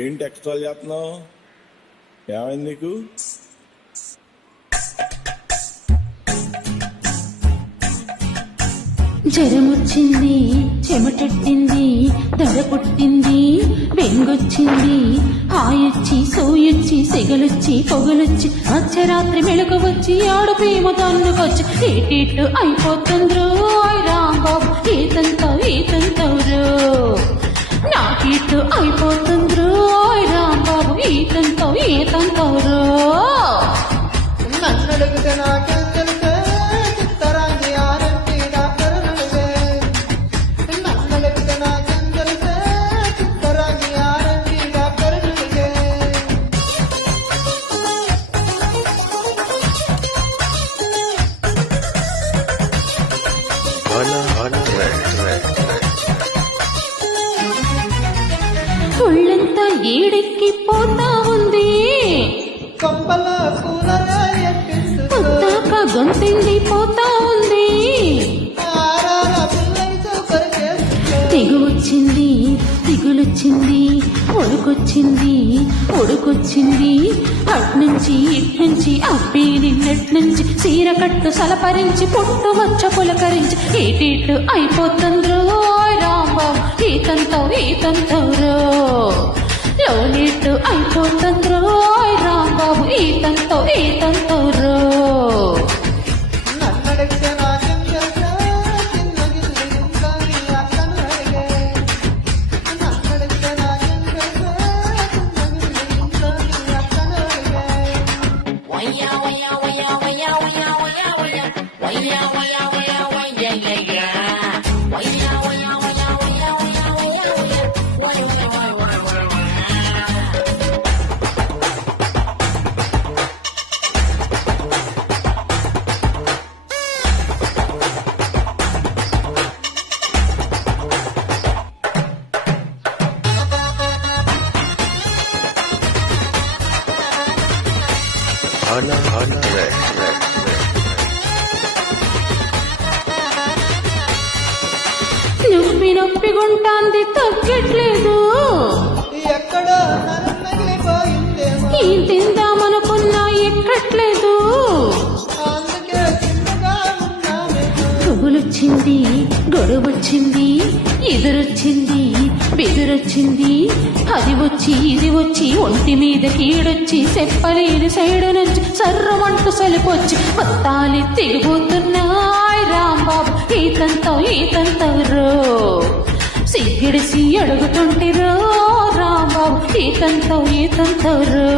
ఏంటి ఎక్స్ట్రా చేస్తున్నావు? ఏమైంది నీకు? జ్వరమొచ్చింది, చెమటెట్టింది, దడ పుట్టింది, బెంగొచ్చింది, హాయొచ్చి సోయొచ్చి సెగలొచ్చి పొగలొచ్చి అర్ధరాత్రి మెళకు వచ్చి ఆడపేమ తన్నుకొచ్చి ఏటేట్లు అయిపోతుంద్రో రాంబాబు ఈతంతవురో నాకేట్లు అయిపోతుంద్రో రాంబాబు ఈతంతవురో. నన్నడుగుతే నాకేం తెలుసే చిత్తరాంగి ఆరంగి డాక్టర్ నడిగే. నన్నడుగుతే నాకేం తెలుసే చిత్తరాంగి ఆరంగి డాక్టర్ నడిగే. ఒళ్ళంతా ఏడెక్కి పోతా ఉంది, కొంపల కూలరా ఎక్కిస్తూ పొద్దాక గొంతిండి పోతా ఉంది, ఆరాల పిల్లలతో పరిచేస్తూ తెగువచ్చింది, దిగులొచ్చింది, ఉడుకొచ్చింది, అట్నుంచి ఇట్నుంచి అబ్బి నిన్నట్నుంచి చీర కట్టు సలపరించి పుట్టు వచ్చ పులకరించి ఏటేట్లు అయిపోతుంద్రో రాంబాబు ఈతంతవురో లోనేట్లు అయిపోతుంద్రో రాంబాబు ఈతంతవురో. నన్నడుగుతే నాకేం తెలుసే చిన్న గిల్లి గుండాని అక్కను అడిగే. నన్నడుగుతే నాకేం తెలుసే చిన్న గిల్లి గుండాని అక్కను అడిగే. నొప్పిగుంటాంది తగ్గట్లేదు, ఎక్కడో నరం నగిలిపోయిందేమో ఏం తిందామనుకున్నా ఎక్కట్లేదు, అందుకే చిన్నగా ఉన్నామేమో. పువ్వులొచ్చింది, గొడవొచ్చింది, ఎదురొచ్చింది, బెదురొచ్చింది, అది వచ్చి ఇది వచ్చి ఒంటి మీద కీడొచ్చి చెప్పలేని సైడు నుంచి సర్రమంటూ సలిపొచ్చి పత్తాలి తెగిపోతున్నాయ్ రాంబాబు ఈతంతవురో సిగ్గిడిసి అడుగుతుంటిరో రాంబాబు ఈతంతవురో.